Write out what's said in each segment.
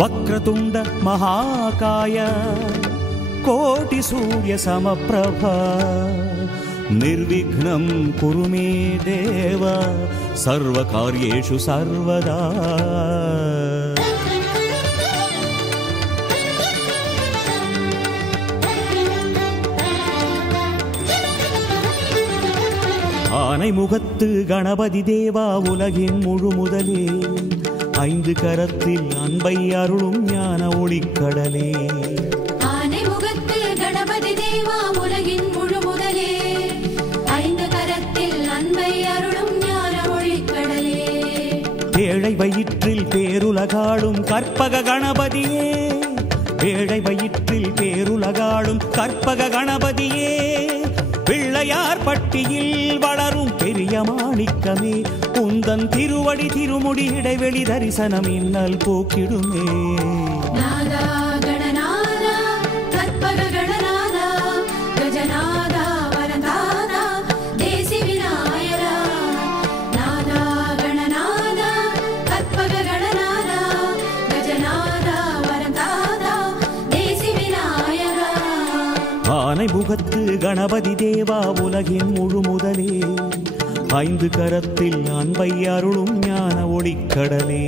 वक्रतुंड महाकाय कोटि सूर्य समप्रभा निर्विघ्नं कुरु मे देव सर्वकार्येषु सर्वदा। ஆனை முகத்து கணபதி தேவா உலகின் முழு முதலே ஐந்து கரத்தில் அன்பை அருளும் ஞான ஒளிக்கடலே। ஆனை முகத்து கணபதி தேவா உலகின் முழு முதலே ஐந்து கரத்தில் அன்பை அருளும் ஞான ஒளிக்கடலே। ஏழை வயிற்றில் பேருலகாளும் கற்பக கணபதியே, ஏழை வயிற்றில் பேருலகாளும் கற்பக கணபதியே, பிள்ளையார் பட்டியில் வளரும் பெரிய மாணிக்கமே, உந்தன் திருவடி திருமுடி இடைவெளி தரிசனம் இன்னல் போக்கிடுமே। நாதா கணநாதா கற்பக கணநாதா கஜநாதா வரதாதா தேசி விநாயகா। நாதா கணநாதா கற்பக கணநாதா கஜநாதா வரதாதா தேசி விநாயகா। ஆனை முகத்து கணபதி தேவா உலகின் முழு முதலே ஐந்து கரத்தில் அன்பை அருளும் ஞான ஒளிக்கடலே।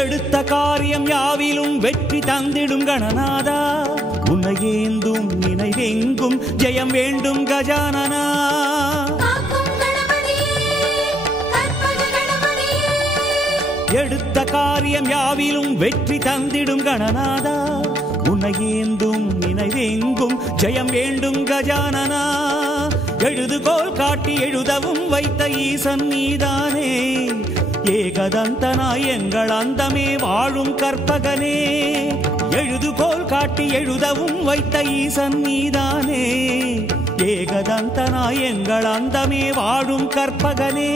எடுத்த காரியம் யாவிலும் வெற்றி தந்திடும் கணநாதா, உன்னை ஏந்தும் நினைவெங்கும் ஜெயம் வேண்டும் கஜானனா। எடுத்த காரியம் யாவிலும் வெற்றி தந்திடும் கணநாதா, உன்னை ஏந்தும் நினைவெங்கும் ஜெயம் வேண்டும் கஜானனா। எழுதுகோல் காட்டி எழுதவும் வைத்த ஈசன் நீதானே, ஏகதந்தனாய் எங்கள் அந்தமே வாழும் கற்பகனே। எழுதுகோல் காட்டி எழுதவும் வைத்த ஈசன் நீதானே, ஏகதந்தனாய் எங்கள் அந்தமே வாழும் கற்பகனே।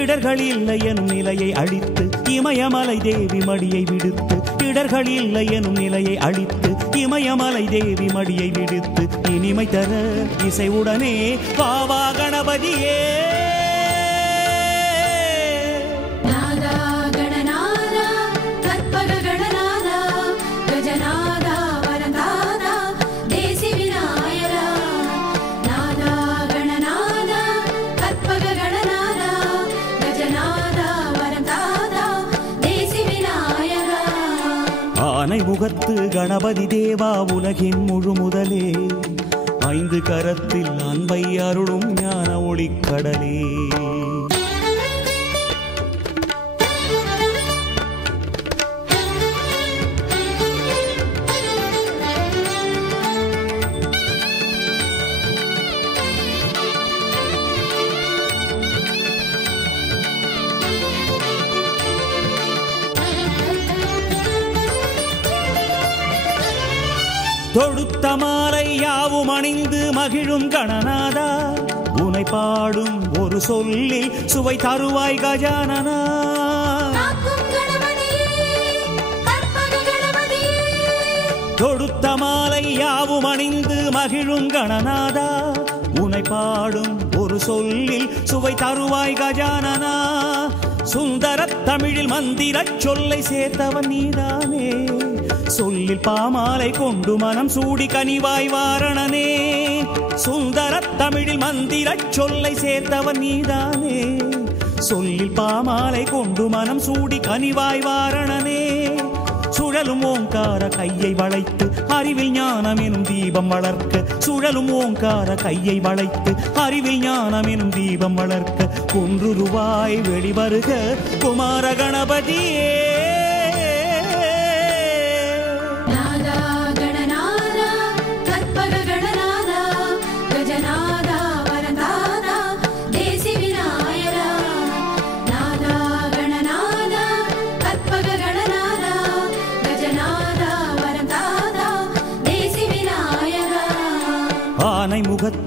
இடர்கள் இல்லை எனும் நிலையை அழித்து இமயமலை தேவி மடியை விடுத்து, இடர்கள் இல்லை எனும் நிலையை அழித்து இமயமலை தேவி மடியை விடுத்து, இனிமை தர இசைவுடனே வாவா கணபதியே। ஆனை முகத்து கணபதி தேவா உலகின் முழு முதலே ஐந்து கரத்தில் அன்பை அருளும் ஞான ஒளிக்கடலே। தொடுத்த மாலை யாவும் அணிந்து மகிழும் கணநாதா, உனை பாடும் ஒரு சொல்லில் சுவை தருவாய் கஜானனா। தொடுத்த மாலை யாவும் அணிந்து மகிழும் கணநாதா, உனை பாடும் ஒரு சொல்லில் சுவை தருவாய் கஜானனா। சுந்தர தமிழில் மந்திர சொல்லை சேர்த்தவன் நீதானே, சொல்லில் பாமாலை கொண்டு மனம் சூடி கனிவாய் வாரணனே। சுந்தர தமிழில் மந்திர சொல்லை சேர்த்தவன் நீதானே, சொல்லில் பாமாலை கொண்டு மனம் சூடி கனிவாய் வாரணனே। சுழலும் ஓங்கார கையை வளைத்து அறிவில் ஞானம் எனும் தீபம் வளர்க்க, சுழலும் ஓங்கார கையை வளைத்து அறிவில் ஞானம் எனும் தீபம் வளர்க்க, குன்றுருவாய் வெளிவருக குமார கணபதியே।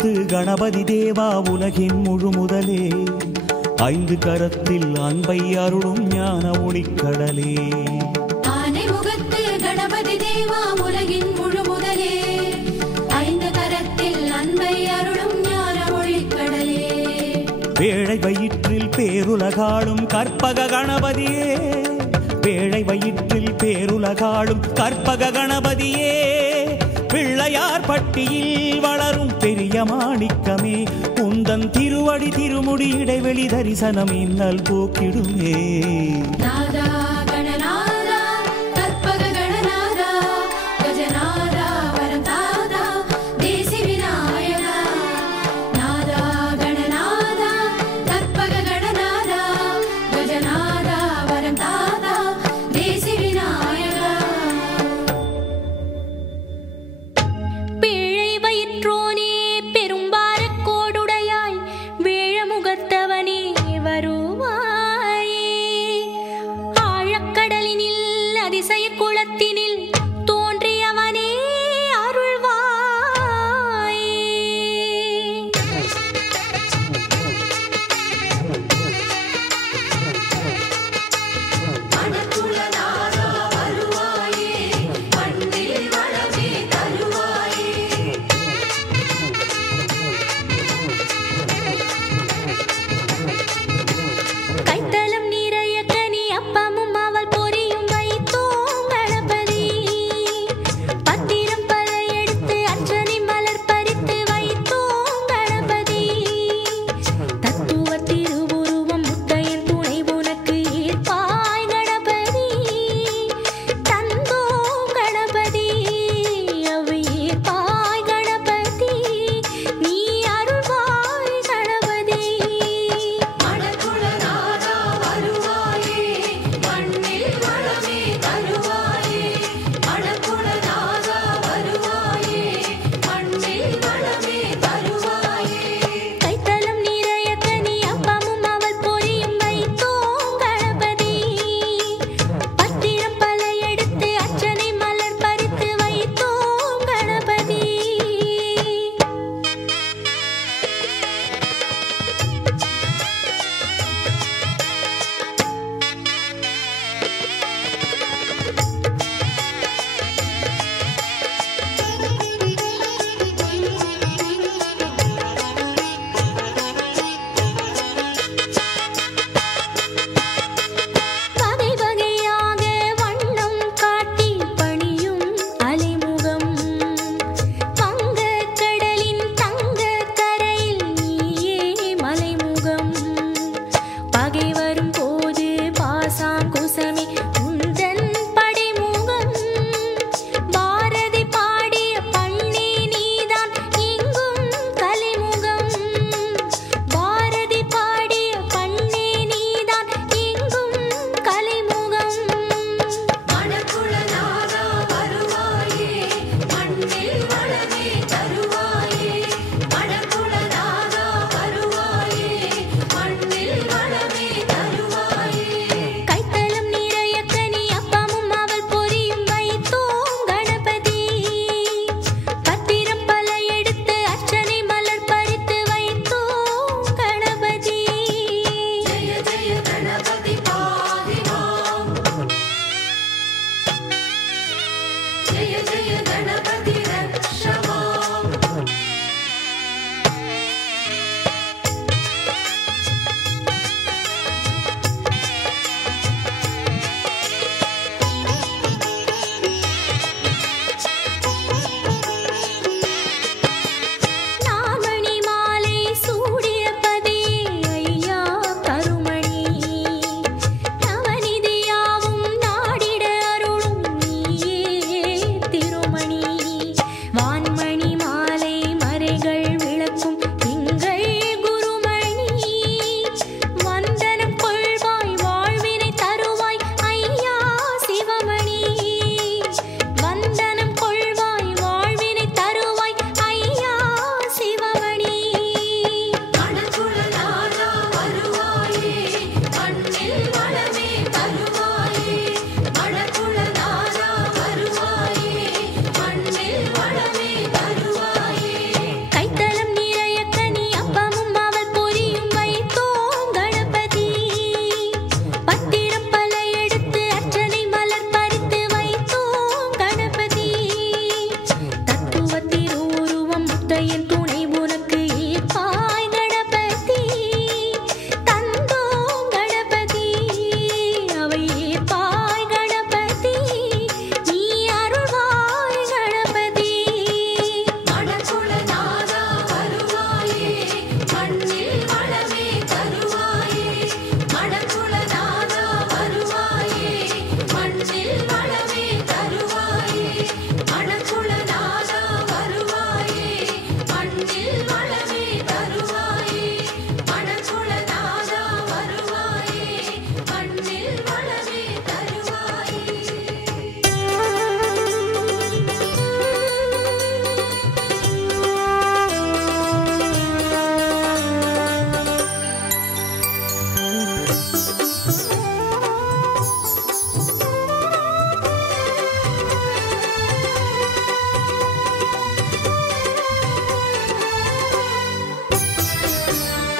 முகத்து கணபதி தேவா உலகின் முழு முதலே, ஐந்து கரத்தில் அன்பை அருளும் ஞான ஒளிக்கடலே. ஆனை முகத்து கணபதி தேவா உலகின் முழு முதலே, ஐந்து கரத்தில் அன்பை அருளும் ஞான ஒளிக்கடலே. பேழை வயிற்றில் பேருலகாளும் கற்பக கணபதியே, பேழை வயிற்றில் பேருலகாளும் கற்பக கணபதியே, பிள்ளையார் பட்டியில் வளரும் பெரிய மாணிக்கமே, உந்தன் திருவடி திருமுடி இடைவெளி தரிசனம் இன்னல் போக்கிடுமே. நாதா கணநாதா கற்பக கணநாதா, கஜநாதா வரம் தாதா தேசி விநாயகா. நாதா கணநாதா கற்பக கணநாதா, கஜநாதா வரம் தாதா தேசி விநாயகா. பேழை வயிற்றோனே பெரும்பாரக் கோடுடையாய், வேழமுகத்தவனே வருவாயே.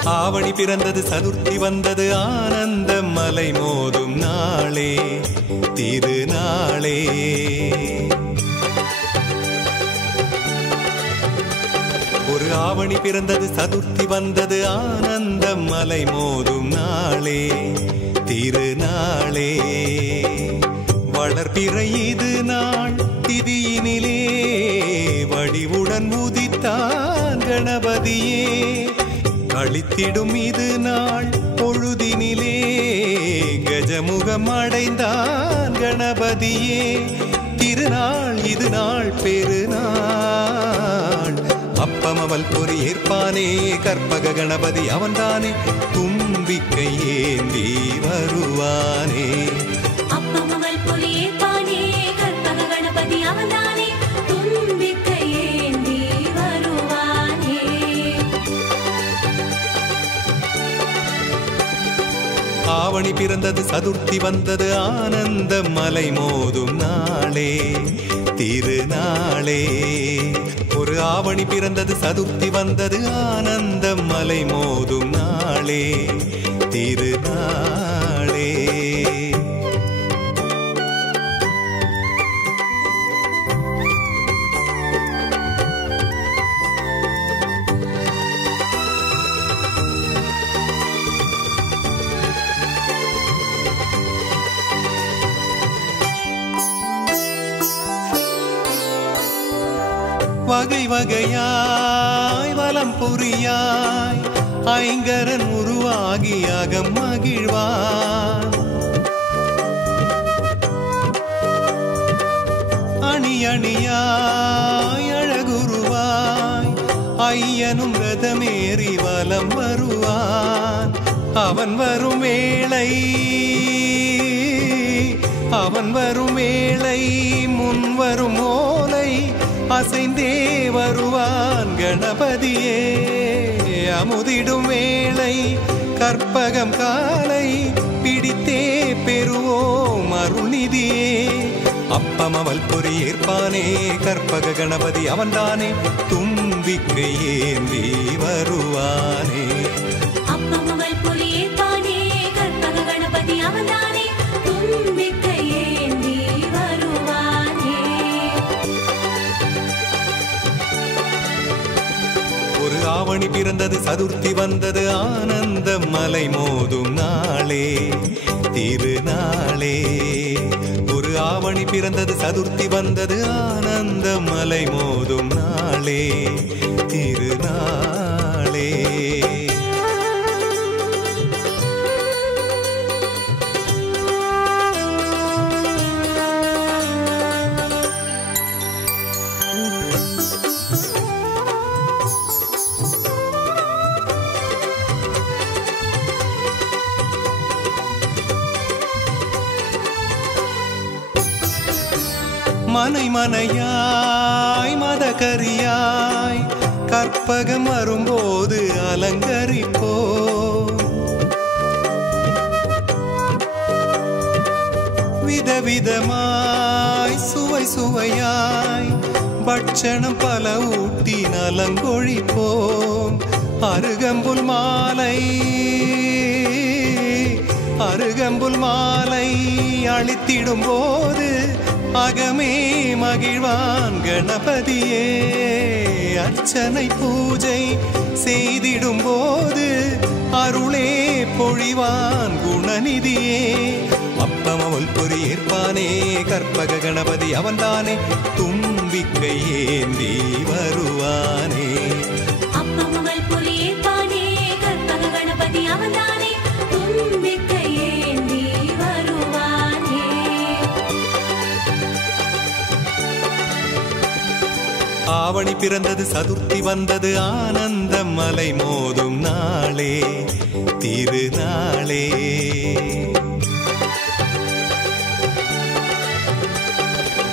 ஆவணி பிறந்தது சதுர்த்தி வந்தது ஆனந்த மலை மோதும் நாளே திருநாளே. ஒரு ஆவணி பிறந்தது சதுர்த்தி வந்தது ஆனந்த மலை மோதும் நாளே திருநாளே. வளர்பிறை இது நாள் திதியினிலே வடிவுடன் உதித்தான் கணபதியே. கழித்திடும் இது நாள் பொழுதினிலே கஜமுகம் அடைந்தான் கணபதியே. திருநாள் இது நாள் பெருநாள். அப்பமவள் பொறி ஏற்பானே கற்பக கணபதி அவன்தானே தும்பிக்கை ஏந்தி வருவானே. அப்பமவள் பொறி ஏற்பானே கற்பக கணபதி அவன்தானே தும்பிக்கை ஏந்தி வருவானே. ஆவணி பிறந்தது சதுர்த்தி வந்தது ஆனந்த மலை மோதும் நாளே திருநாளே. ஒரு ஆவணி பிறந்தது சதுர்த்தி வந்தது ஆனந்த மலை மோதும் நாளே திருநாளே. வகை வகையாய் வலம் புரியாய் ஐங்கரன் உருவாகி அகம் மகிழ்வான். அணி அணியாய் அழகுருவாய் ஐயனும் ரதமேறி வலம் வருவான். அவன் வரும் வேளை முன் வரும் ஓலை அசைந்தே வருவான் கணபதியே. அமுதிடும் வேளை கற்பகம் காலை பிடித்தே பெறுவோம் அருள்நிதியே. அப்பமவள் பொறி ஏற்பானே கற்பக கணபதி அவன்தானே தும்பிக்கை ஏந்தி வருவானே. அப்பமவள் பொறி ஏற்பானே கற்பக கணபதி அவன்தானே தும்பிக்கை ஏந்தி வருவானே. ஒரு ஆவணி பிறந்தது சதுர்த்தி வந்தது ஆனந்த மலை மோதும் நாளே திருநாளே. ஒரு ஆவணி பிறந்தது சதுர்த்தி வந்தது ஆனந்த மலை மோதும் நாளே திருநாளே. மனை மனையாய் மதகரியாய் கற்பகம் வரும்போது அலங்கரிப்போ. விதவிதமாய் சுவை சுவையாய் பட்சணம் பல ஊட்டி நலங்கொழிப்போம். அருகம்புல் மாலை அளித்திடும் போது அகமே மகிழ்வான் கணபதியே. அர்ச்சனை பூஜை செய்திடும் போது அருளே பொழிவான் குணநிதியே. அப்பமவள் பொறி ஏற்பானே கற்பக கணபதி அவன்தானே தும்பிக்கை ஏந்தி வருவானே. அப்பமவள் பொறி ஏற்பானே கற்பக கணபதி அவன்தானே தும்பிக்கை ஏந்தி வருவானே. ஆவணி பிறந்தது சதுர்த்தி வந்தது ஆனந்த மலை மோதும் நாளே திருநாளே.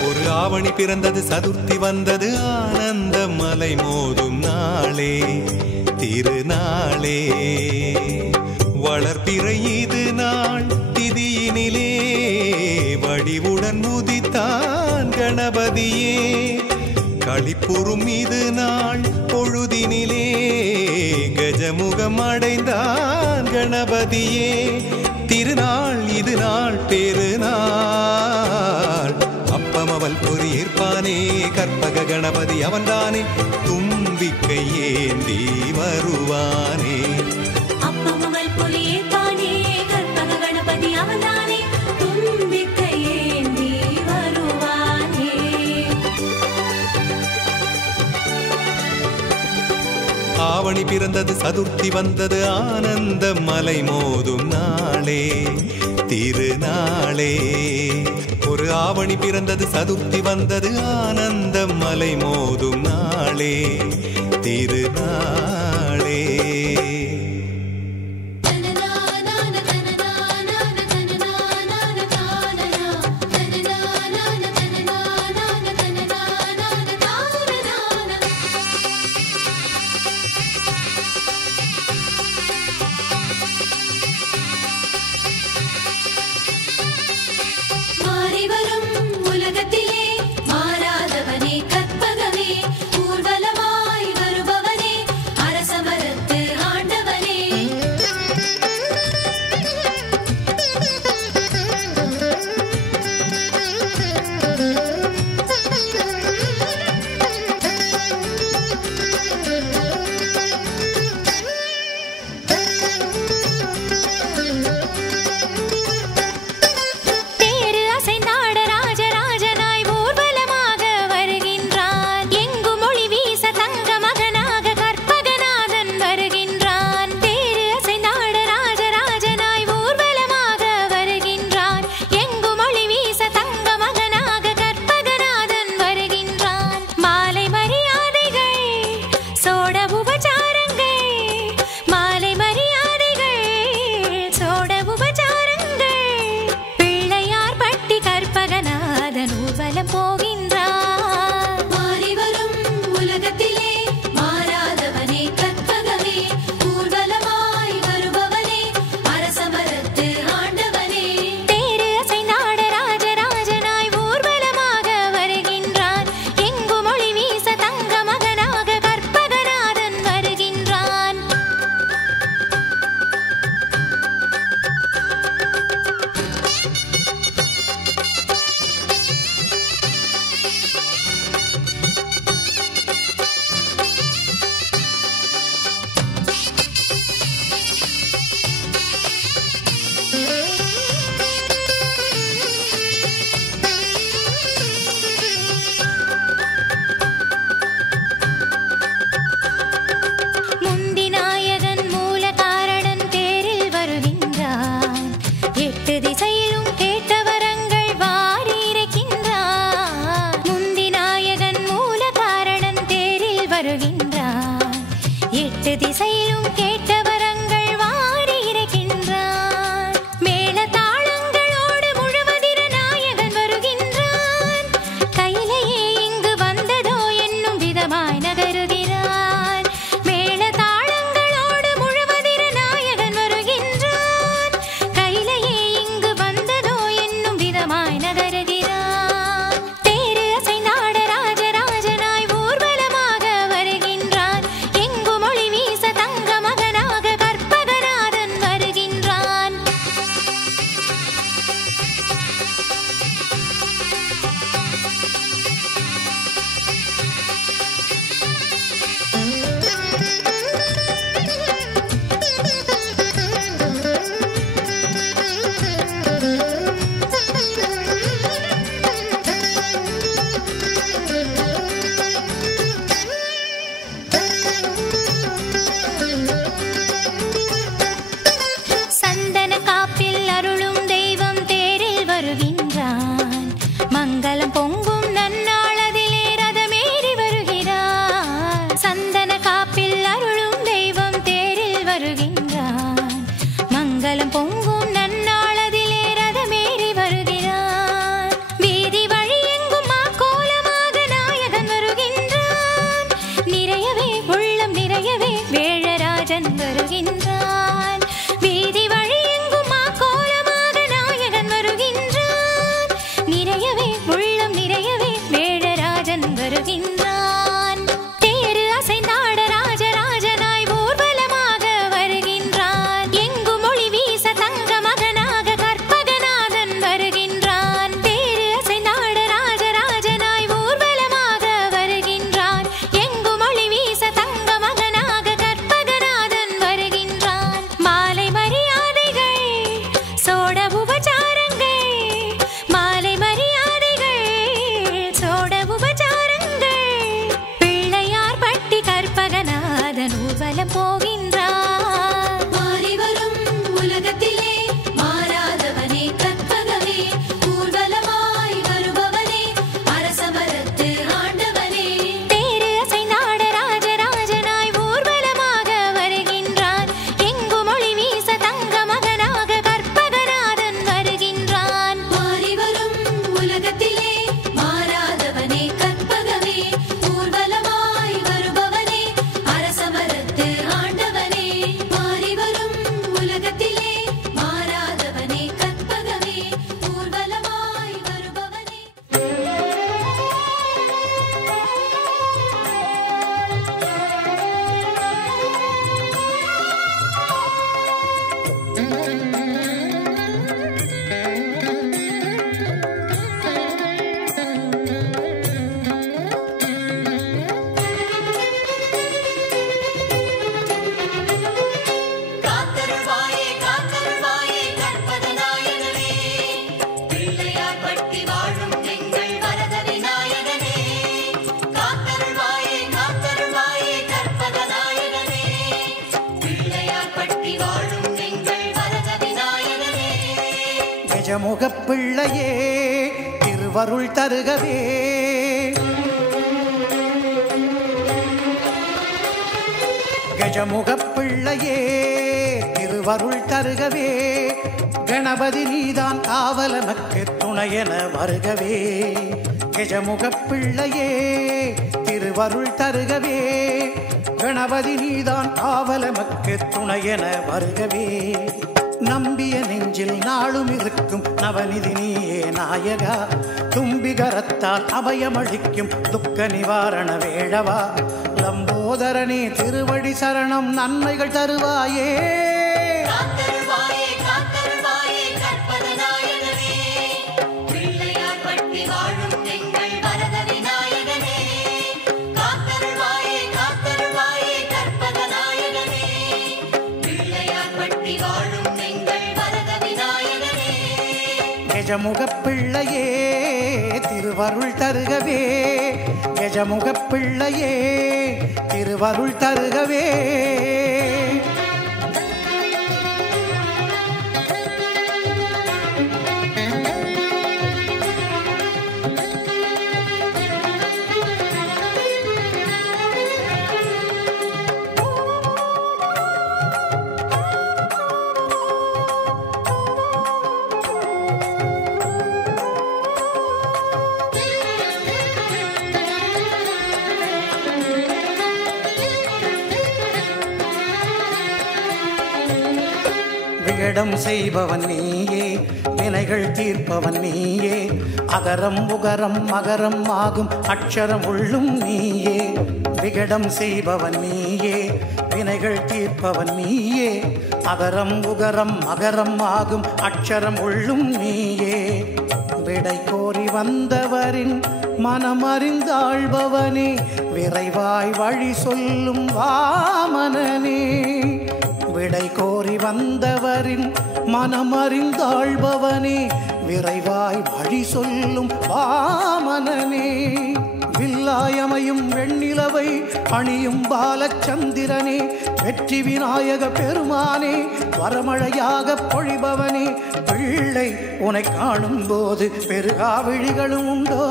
ஒரு ஆவணி பிறந்தது சதுர்த்தி வந்தது ஆனந்த மலை மோதும் நாளே திருநாளே. வளர்பிறை இது நாள் திதியினிலே வடிவுடன் உதித்தான் கணபதியே. களிப்புறும் இது நாள் பொழுதினிலே கஜமுகம் அடைந்தான் கணபதியே. திருநாள் இது நாள் பெருநாள். அப்பமவல் பொறி ஏற்பானே கற்பக கணபதி அவன்தானே, தும்பிக்கை ஏந்தி வருவானே. அப்பமவல் பொறி ஏற்பானே கற்பக கணபதி அவன்தானே, தும்பிக்கை ஏந்தி வருவானே. ஆவணி பிறந்தது சதுர்த்தி வந்தது ஆனந்த மலை மோதும் நாளே திருநாளே. ஒரு ஆவணி பிறந்தது சதுர்த்தி வந்தது ஆனந்த மலை மோதும் நாளே திருநாளே. வருகின்றான். போகின்றார். மாறிவரும் உலகத்திலே மாறாதவனே கற்பகமே, ஊர்வலமாய் வருபவனே, அரசமரத்து ஆண்டவனே. தேரு அசைந்தாட ராஜராஜனாய் ஊர்வலமாக வருகின்றான். எங்கும் ஒளி வீச தங்க மகனாக கற்பகநாதன் வருகின்றான். மாறிவரும் உலகத்திலே மாறாதவனே கற்பகமே, ஊர்வலமாய் வருபவனே, அரசமரத்து ஆண்டவனே. மாறிவரும் உலகத்திலே மாறாதவனே கற்பகமே, ஊர்வலமாய் வருபவனே. காத்தருள்வாயே காத்தருள்வாயே கற்பகநாயகனே, பிள்ளையார் பட்டி வாழும் எங்கள் வரத விநாயகனே. காத்தருள்வாயே காத்தருள்வாயே கற்பகநாயகனே, பிள்ளையார் பட்டி வாழும் எங்கள் வரத விநாயகனே. கஜமுகப் பிள்ளையே திருவருள் தருகவே, கஜமுகப் பிள்ளையே திருவருள் தருகவே, கணபதி நீதான் காவலனுக்கு துணையென வருகவே. கஜமுகப் பிள்ளையே திருவருள் தருகவே, கணபதி நீதான் காவலனுக்கு துணையென வருகவே. நம்பிய நெஞ்சில் நாளும் இருக்கும் நவநிதி நீயே நாயகா, தும்பிகரத்தால் அபயமளிக்கும் துக்க நிவாரண வேழவா. லம்போதரனே திருவடி சரணம் நன்மைகள் தருவாயே. காத்தருள்வாயே காத்தருள்வாயே கற்பகநாயகனே, பிள்ளையார் பட்டி வாழும் எங்கள் வரத விநாயகனே. காத்தருள்வாயே காத்தருள்வாயே கற்பகநாயகனே, பிள்ளையார் பட்டி வாழும் எங்கள் வரத விநாயகனே. கஜமுகப் பிள்ளையே திருவருள் தருகவே, கஜமுகப் பிள்ளையே திருவருள் தருகவே. விகடம் செய்பவன் நீயே, வினைகள் தீர்ப்பவன் நீயே, அகரம் உகரம் மகரம் ஆகும் அக்ஷரம் உள்ளும் நீயே. விகடம் செய்பவன் நீயே, வினைகள் தீர்ப்பவன் நீயே, அகரம் உகரம் மகரம் ஆகும் அக்ஷரம் உள்ளும் நீயே. விடை கோரி வந்தவரின் மனமறிந்தாள்பவனே, விரைவாய் வழி சொல்லும் வாமனனே. விடை கோரி வந்தவரின் மனமறிந்தாள்பவனே, விரைவாய் வழி சொல்லும் வாமனனே. வில்லாயமையும் வெண்ணிலவை அணியும் பாலச்சந்திரனே, வெற்றி விநாயக பெருமானே, வரமழையாக பொழிபவனே. பிள்ளை உனை காணும் போது பெருகாவிழிகளும் உண்டோ.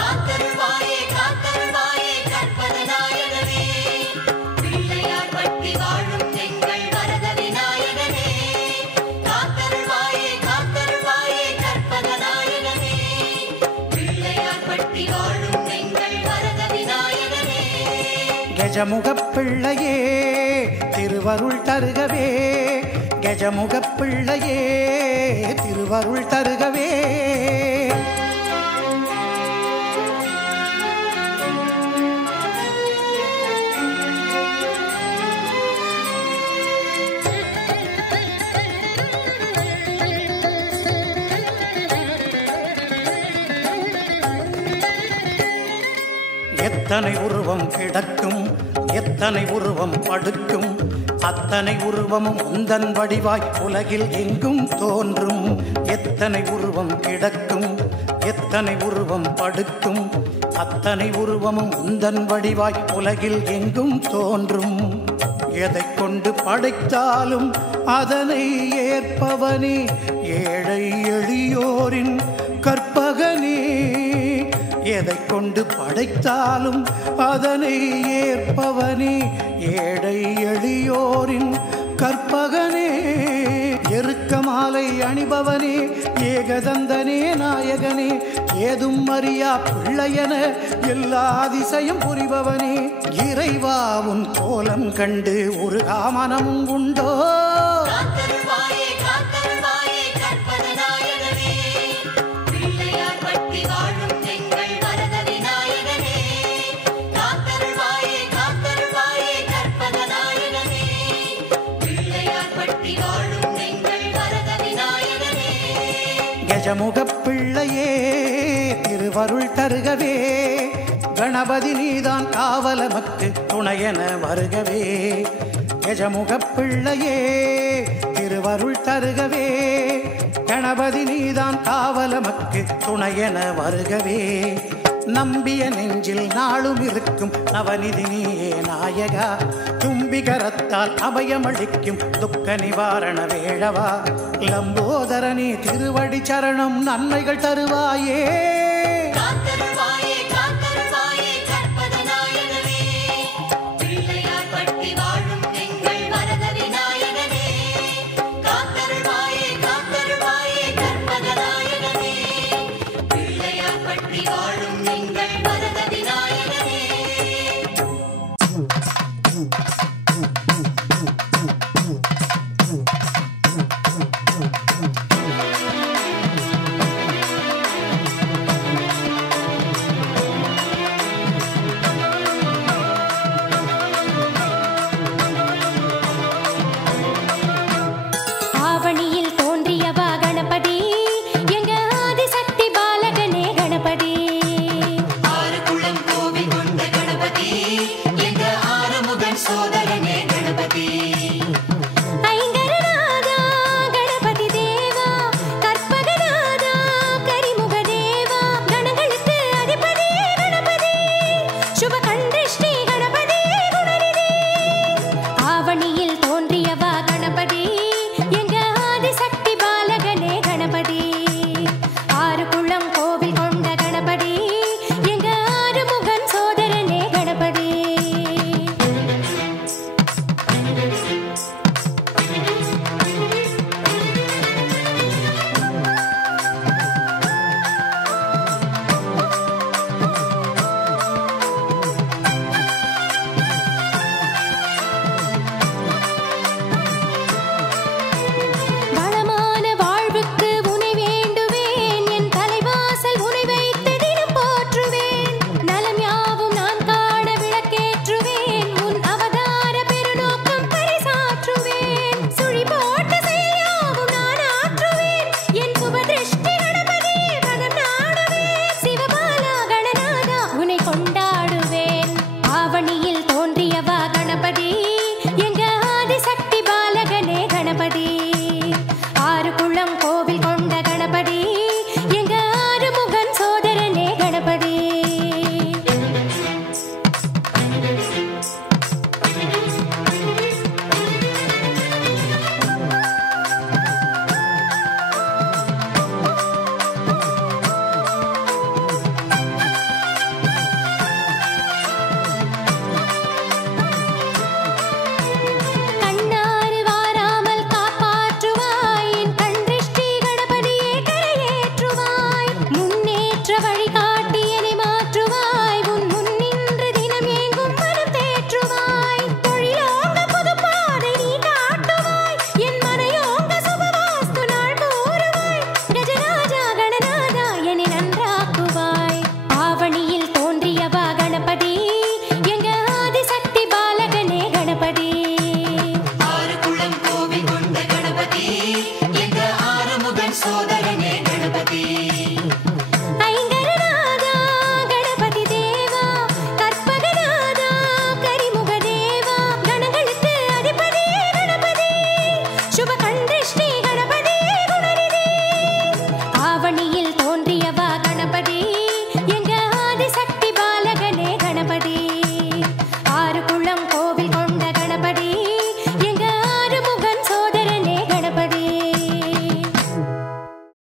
காத்தருள்வாயே காத்தருள்வாயே கற்பகநாயகனே, பிள்ளையார் பட்டி வாழும் எங்கள் வரத விநாயகனே. காத்தருள்வாயே காத்தருள்வாயே கற்பகநாயகனே, பிள்ளையார் பட்டி வாழும் எங்கள் வரத விநாயகனே. கஜமுகப் பிள்ளையே திருவருள் தருகவே, கஜமுகப் பிள்ளையே திருவருள் தருகவே. எத்தனை உருவம் கிடக்கும், எத்தனை உருவம் படுக்கும், அத்தனை உருவமும் உந்தன் வடிவாய் உலகில் எங்கும் தோன்றும். எத்தனை உருவம் கிடக்கும், எத்தனை உருவம் படுக்கும், அத்தனை உருவமும் உந்தன் வடிவாய் உலகில் எங்கும் தோன்றும். எதை கொண்டு படைத்தாலும் அதனை ஏற்பவனே ஏழை எளியோரின் கற்பகனே. எதை கொண்டு படைத்தாலும் அதனை ஏற்பவனே ஏழை எளியோரின் கற்பகனே. எருக்க மாலை அணிபவனே ஏகதந்தனே நாயகனே. ஏதும் அறியா பிள்ளையன எல்லா அதிசயம் புரிபவனே. இறைவா உன் கோலம் கண்டு ஒரு ஆமனமும் உண்டோ? காத்தருள்வாயே காத்தருள்வாயே கற்பகநாயகனே. பிள்ளையார் பட்டி வாழும் எங்கள் வரத விநாயகனே. காத்தருள்வாயே காத்தருள்வாயே கற்பகநாயகனே. பிள்ளையார் பட்டி வாழும் எங்கள் வரத விநாயகனே. கஜமுகப் பிள்ளையே திருவருள் தருகவே. கணபதி நீதான் காவலமக்கு துணையென வருகவே. கஜமுகப் பிள்ளையே திருவருள் தருகவே. கணபதி நீதான் காவலமக்கு துணையென வருகவே. நம்பிய நெஞ்சில் நாளும் இருக்கும் நவநிதி நீயே நாயகா. தும்பிகரத்தால் அபயமளிக்கும் துக்க நிவாரண வேழவா. லம்போதரனே திருவடி சரணம் நன்மைகள் தருவாயே. காத்தருள்வாயே காத்தருள்வாயே கற்பகநாயகனே. பிள்ளையார் பட்டி வாழும் எங்கள் வரத விநாயகனே. காத்தருள்வாயே காத்தருள்வாயே கற்பகநாயகனே. பிள்ளையார் பட்டி வாழும் எங்கள் வரத விநாயகனே. ஆவணி